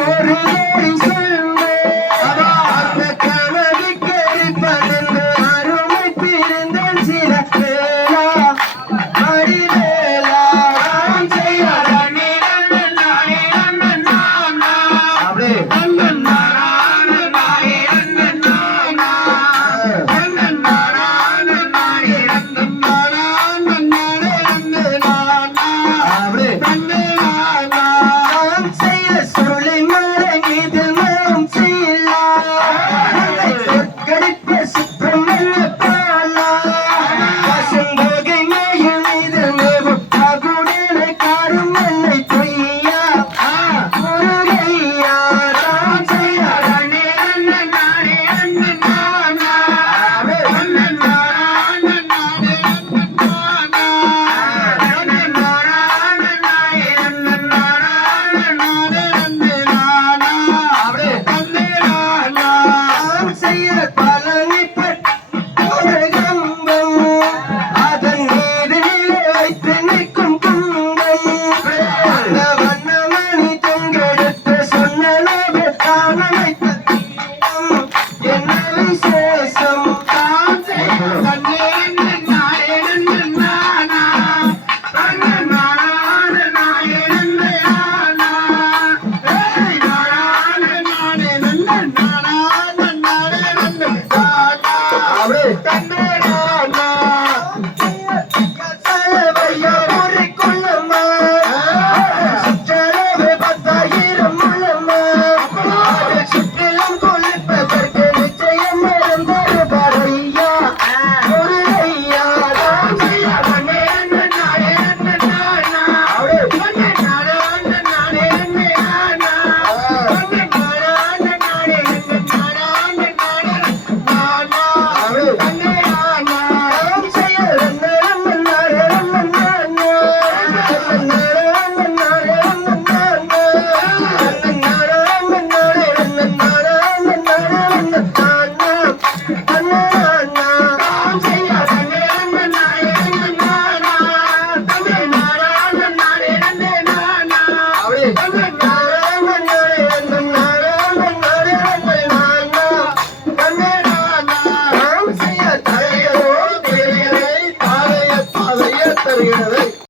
ஒரு cabrón.